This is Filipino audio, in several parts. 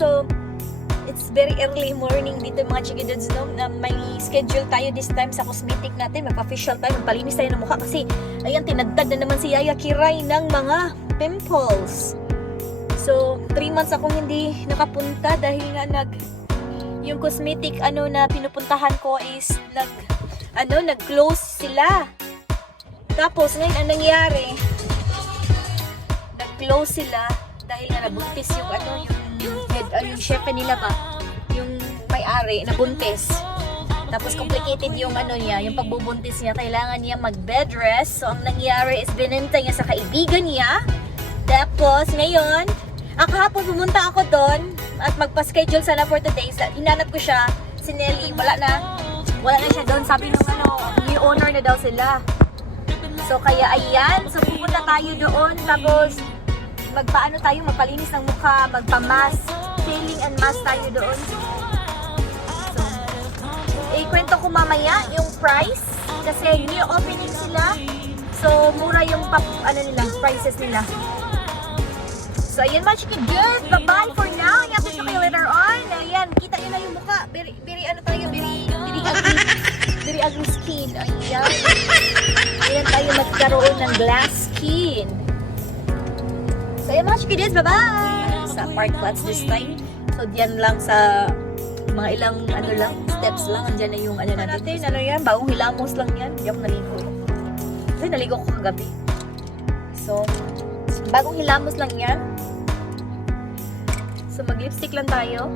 So, it's very early morning dito mga Chikiduds, no? May schedule tayo this time sa cosmetic natin. Magpa-facial tayo, magpalinis tayo ng mukha kasi ayan, tinagtad na naman si Yaya Kiray ng mga pimples. So, 3 months akong hindi nakapunta dahil nga yung cosmetic na pinupuntahan ko is nag-close sila. Tapos ngayon ang nangyari, nag-close sila dahil nga nabuntis yung chef nila ba, yung may-ari nabuntis. Tapos complicated yung yung pagbubuntis niya, kailangan niya mag-bed rest. So ang nangyari is binenta niya sa kaibigan niya. Tapos ngayon, kahapon pumunta ako doon at magpa-schedule sana for today. Hinanap ko siya, si Nelly, wala na siya doon. Sabi nung new owner na daw sila. So kaya ayan, so pupunta tayo doon, tapos magpalinis ng mukha, magpa-mask, peeling and mask tayo doon. So, ikwento ko mamaya yung price kasi new opening sila. So mura yung prices nila. So, ayan mga Chikiduds, bye-bye for now. I-update ko kayo later on. Ayan, kita nyo na yung mukha. Very ugly skin. Ayan. Ayan tayo magkaroon ng glass skin. So, ayan mga Chikiduds, bye-bye! Sa part 1 this time. So, diyan lang sa mga ilang steps lang. Andyan na yung natin. Yan, bagong hilamos lang yan. Hindi ako naligo. Kasi naligo ko kagabi. So, bagong hilamos lang yan. So, mag-lipstick lang tayo.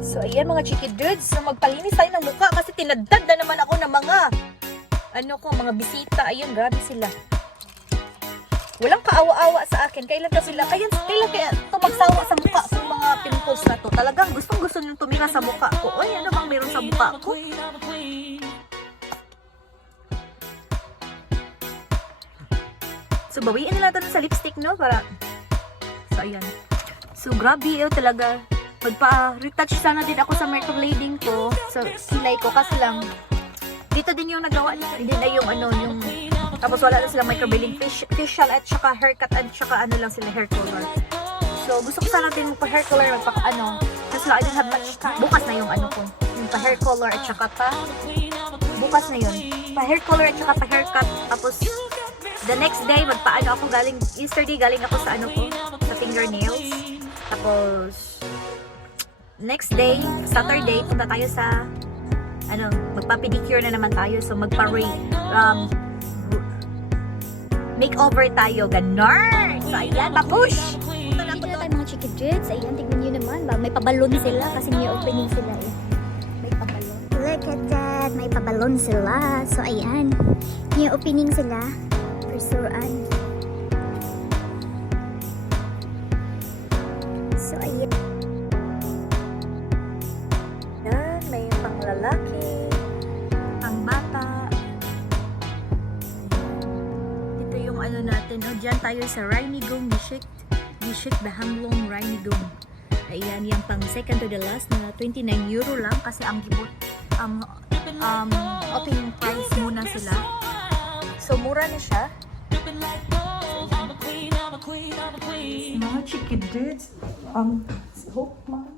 So, ayan mga Chikiduds. So, magpalinis tayo ng mukha kasi tinadad na naman ako ng mga bisita. Ayun, grabe sila. Walang kaawa-awa sa akin. Kailan kaya ito magsawa sa mukha sa mga pimples na to? Talagang gustong-gusto niyong tumira sa mukha ko. Oy, ano bang meron sa mukha ko? So, bawiin nila ito sa lipstick, no? So, ayan. So, grabe talaga. Magpa-retouch sana din ako sa microblading ko. So, kilay ko. Kasi lang, dito din yung nagawa nila. Hindi na yung tapos wala na sila microblading facial at saka haircut at saka lang sila hair color. So gusto ko sana din magpa-hair color, kasi I don't have much time. Bukas na yung ko. Yung pa-hair color at saka bukas na yun. Pa-hair color at saka pa-haircut. Tapos the next day ako yesterday galing ako sa sa fingernails. Tapos next day, Saturday, punta tayo sa magpa-pedicure na naman tayo. So makeover tayo, ganon. So, ayan, papush! Punta tayo mga Chikiduds. Ayan, tignan nyo naman. May pabalon sila kasi new opening sila. May pabalon. Look at that. May pabalon sila. So, ayan. New opening sila. Persuran. So, ayan. Yan, may panglalaki, pangbata. Natin, dyan tayo sa Reinigong Gishik Bahanglong Reinigong. Ayan, yung pang second to the last na 29 euro lang kasi ang gibot opening price muna sila. So, mura na siya. Mga Chikiduds, hope man.